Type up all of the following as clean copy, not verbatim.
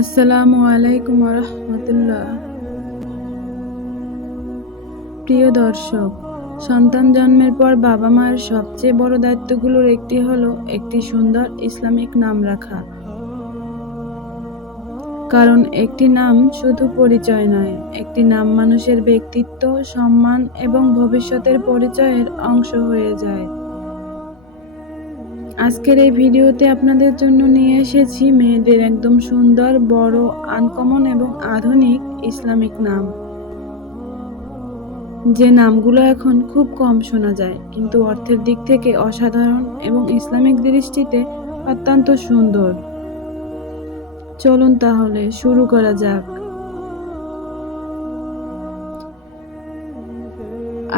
আসসালামু আলাইকুম রাহমাতুল্লাহ। প্রিয় দর্শক, সন্তান জন্মের পর বাবা মায়ের সবচেয়ে বড় দায়িত্বগুলোর একটি হলো একটি সুন্দর ইসলামিক নাম রাখা। কারণ একটি নাম শুধু পরিচয় নয়, একটি নাম মানুষের ব্যক্তিত্ব, সম্মান এবং ভবিষ্যতের পরিচয়ের অংশ হয়ে যায়। আজকের এই ভিডিওতে আপনাদের জন্য নিয়ে এসেছি মেয়েদের একদম সুন্দর, বড়, আনকমন এবং আধুনিক ইসলামিক নাম। যে নামগুলো এখন খুব কম শোনা যায়, কিন্তু অর্থের দিক থেকে অসাধারণ এবং ইসলামিক দৃষ্টিতে অত্যন্ত সুন্দর। চলুন তাহলে শুরু করা যাক।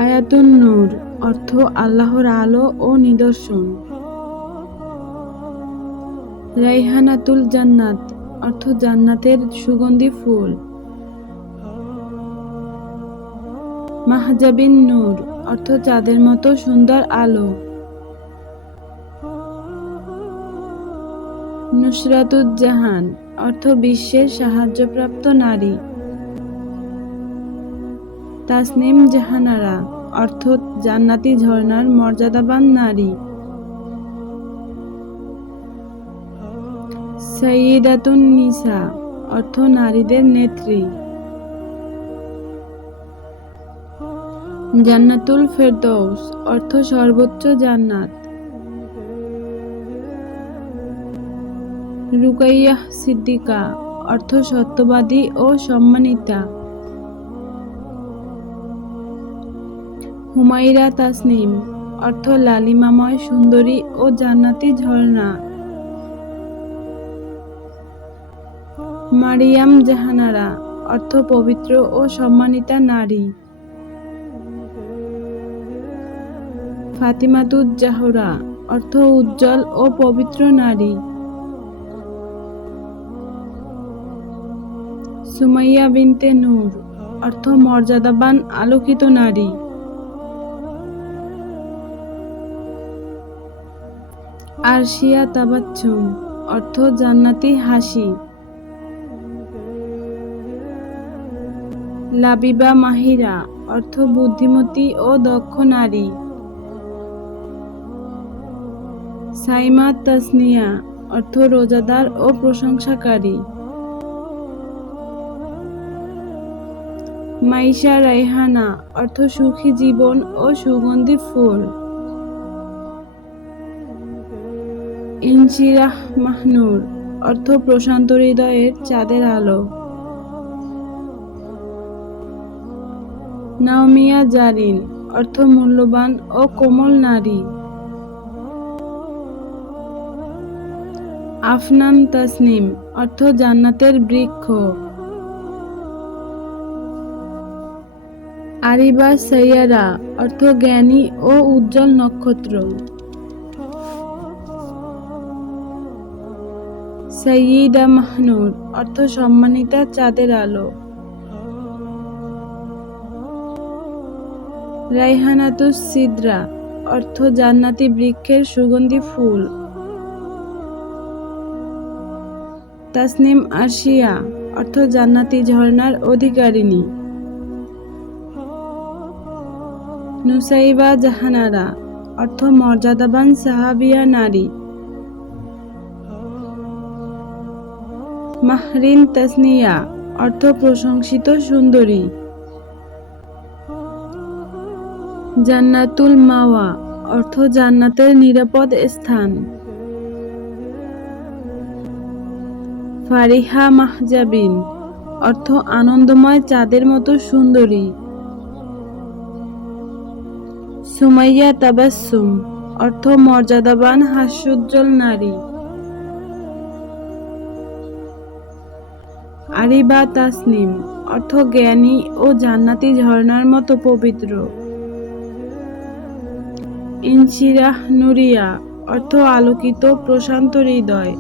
আয়াতুন নূর অর্থ আল্লাহর আলো ও নিদর্শন। রাইহানাতুল জান্নাত অর্থ জান্নাতের সুগন্ধি ফুল। মাহজাবিন নূর অর্থ চাঁদের মতো সুন্দর আলো। নুসরাতুজ্জাহান অর্থ বিশ্বের সাহায্যপ্রাপ্ত নারী। তাসনিম জাহানারা অর্থ জান্নাতি ঝর্ণার মর্যাদাবান নারী। সাইয়্যিদাতুন নিসা অর্থ নারীদের নেত্রী। জান্নাতুল ফেরদৌস অর্থ সর্বোচ্চ জান্নাত। রুকাইয়াহ সিদ্দিকা অর্থ সত্যবাদী ও সম্মানিতা। হুমাইরা তাসনিম অর্থ লালিমাময় সুন্দরী ও জান্নাতি ঝর্ণা। মারিয়াম জাহানারা অর্থ পবিত্র ও সম্মানিতা নারী। ফাতিমাতুজ জাহরা অর্থ উজ্জ্বল ও পবিত্র নারী। সুমাইয়া বিনতে নূর অর্থ মর্যাদাবান আলোকিত নারী। আরশিয়া তাবাচ্ছুম অর্থ জান্নাতি হাসি। লাবিবা মাহিরা অর্থ বুদ্ধিমতী ও দক্ষ নারী। সাইমা তাসনিয়া অর্থ রোজাদার ও প্রশংসাকারী। মাইশা রাইহানা অর্থ সুখী জীবন ও সুগন্ধি ফুল। ইনশিরাহ মাহনুর অর্থ প্রশান্ত হৃদয়ের চাঁদের আলো। নাওমিয়া জারিন অর্থ মূল্যবান ও কোমল নারী। আফনান তাসনিম অর্থ জান্নাতের বৃক্ষ। আরিবা সাইয়ারা অর্থ জ্ঞানী ও উজ্জ্বল নক্ষত্র। সাইয়্যিদা মাহনুর অর্থ সম্মানিতা চাঁদের আলো। রাইহানাতুস সিদরা অর্থ জান্নাতি বৃক্ষের সুগন্ধি ফুল। তাসনিম আরশিয়া অর্থ জান্নাতি ঝর্ণার অধিকারিণী। নুসাইবা জাহানারা অর্থ মর্যাদাবান সাহাবিয়া নারী। মাহরিন তাসনিয়া অর্থ প্রশংসিত সুন্দরী। জান্নাতুল মাওয়া অর্থ জান্নাতের নিরাপদ স্থান। ফারিহা মাহজাবিন অর্থ আনন্দময় চাঁদের মতো সুন্দরী। সুমাইয়া তাবাসসুম অর্থ মর্যাদাবান হাস্যোজ্জ্বল নারী। আরিবা তাসনিম অর্থ জ্ঞানী ও জান্নাতি ঝর্ণার মতো পবিত্র। ইনশিরাহ নুরিয়া অর্থ আলোকিত প্রশান্ত হৃদয়।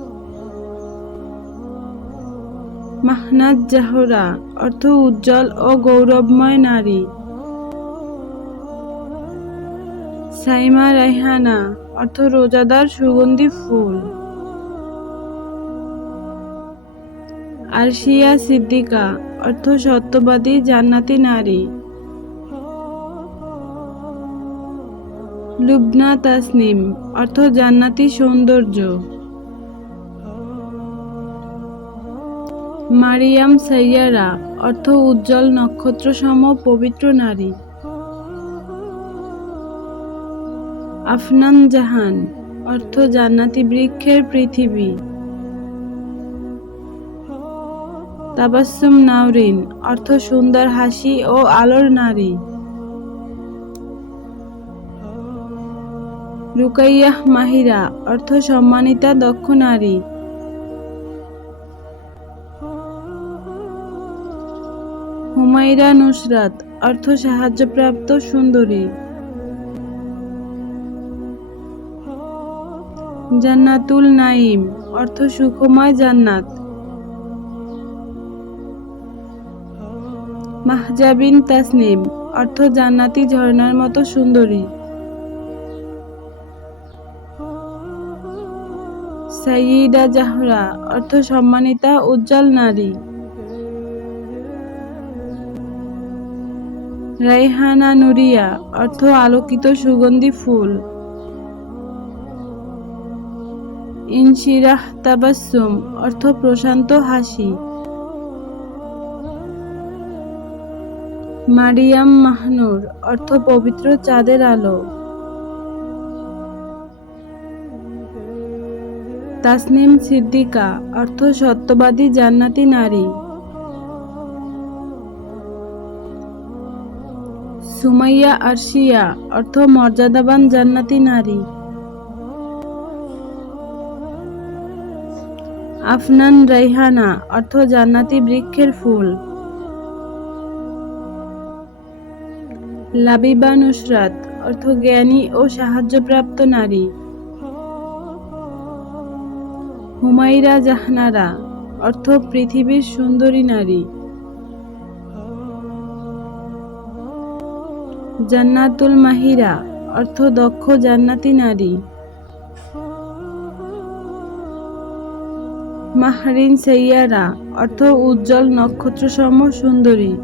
মাহনাজ জাহরা অর্থ উজ্জ্বল ও গৌরবময় নারী। সাইমা রাইহানা অর্থ রোজাদার সুগন্ধি ফুল। আরশিয়া সিদ্দিকা অর্থ সত্যবাদী জান্নাতি নারী। লুবনা তাসনিম অর্থ জান্নাতি সৌন্দর্য। মারিয়াম সাইয়ারা অর্থ উজ্জ্বল নক্ষত্রসম পবিত্র নারী। আফনান জাহান অর্থ জান্নাতি বৃক্ষের পৃথিবী। তাবাসসুম নাওরিন অর্থ সুন্দর হাসি ও আলোর নারী। রুকাইয়াহ মাহিরা অর্থ সম্মানিতা দক্ষ নারী। হুমাইরা নুসরাত অর্থ সাহায্যপ্রাপ্ত সুন্দরী। জান্নাতুল নাঈম অর্থ সুখময় জান্নাত। মাহজাবিন তাসনিম অর্থ জান্নাতি ঝর্ণার মতো সুন্দরী। সাইয়্যিদা জাহরা অর্থ সম্মানিতা উজ্জ্বল নারী। রাইহানা নুরিয়া অর্থ আলোকিত সুগন্ধি ফুল। ইনশিরাহ তাবাসসুম অর্থ প্রশান্ত হাসি। মারিয়াম মাহনুর অর্থ পবিত্র চাঁদের আলো। তাসনিম সিদ্দিকা অর্থ সত্যবাদী জান্নাতি নারী। সুমাইয়া আরশিয়া অর্থ মর্যাদাবান জান্নাতি নারী। আফনান রাইহানা অর্থ জান্নাতি বৃক্ষের ফুল। লাবিবা নুসরাত অর্থ জ্ঞানী ও সাহায্যপ্রাপ্ত নারী। হুমাইরা জাহনারা অর্থ পৃথিবীর সুন্দরী নারী। জান্নাতুল মাহিরা অর্থ দক্ষ জান্নাতি নারী। মাহরিন সাইয়ারা অর্থ উজ্জ্বল নক্ষত্রসম সুন্দরী।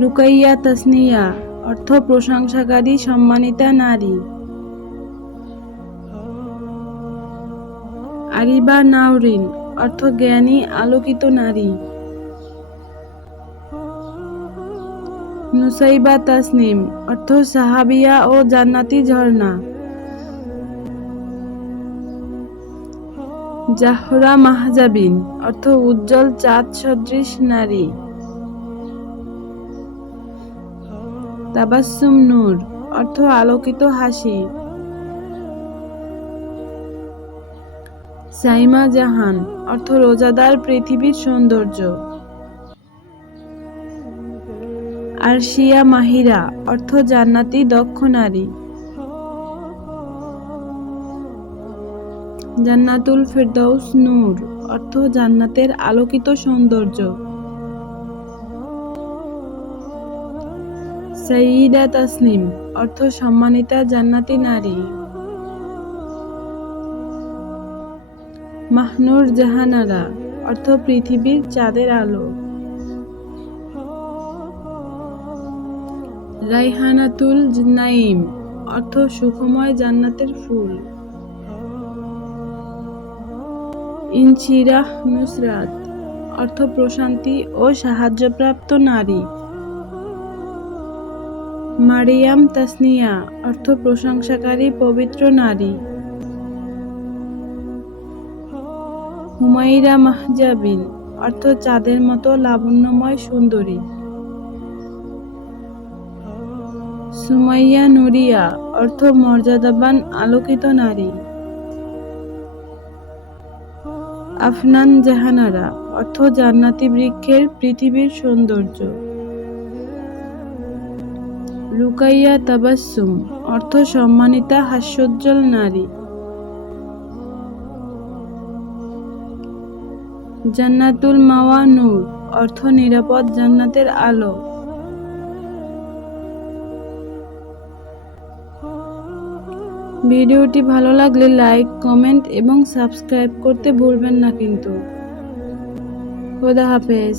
রুকাইয়া তাসনিয়া অর্থ প্রশংসাকারী সম্মানিতা নারী। আরিবা নাওরিন অর্থ জ্ঞানী আলোকিত নারী। নুসাইবা তাসনিম অর্থ সাহাবিয়া ও জান্নাতি ঝর্ণা। জাহরা মাহজাবিন অর্থ উজ্জ্বল চাঁদ সদৃশ নারী। তাবাসসুম নূর অর্থ আলোকিত হাসি। সাইমা জাহান অর্থ রোজাদার পৃথিবীর সৌন্দর্য। আরশিয়া মাহিরা অর্থ জান্নাতি দক্ষ নারী। জান্নাতুল ফেরদাউস নূর অর্থ জান্নাতের আলোকিত সৌন্দর্য। সাইয়্যিদা তাসনিম অর্থ সম্মানিতা জান্নাতি নারী। মাহনুর জাহানারা অর্থ পৃথিবীর চাঁদের আলো। রাইহানাতুল নাঈম অর্থ সুখময় জান্নাতের ফুল। ইনশিরাহ নুসরাত অর্থ প্রশান্তি ও সাহায্যপ্রাপ্ত নারী। মারিয়াম তাসনিয়া অর্থ প্রশংসাকারী পবিত্র নারী। হুমাইরা মাহজাবিন অর্থ চাঁদের মতো লাবণ্যময় সুন্দরী। সুমাইয়া নুরিয়া অর্থ মর্যাদাবান আলোকিত নারী। আফনান জাহানারা অর্থ জান্নাতি বৃক্ষের পৃথিবীর সৌন্দর্য। রুকাইয়া তাবাসসুম অর্থ সম্মানিতা হাস্যোজ্জ্বল নারী। জান্নাতুল মাওয়া নূর অর্থ নিরাপদ জান্নাতের আলো। ভিডিওটি ভালো লাগলে লাইক, কমেন্ট এবং সাবস্ক্রাইব করতে ভুলবেন না কিন্তু। খোদা হাফেজ।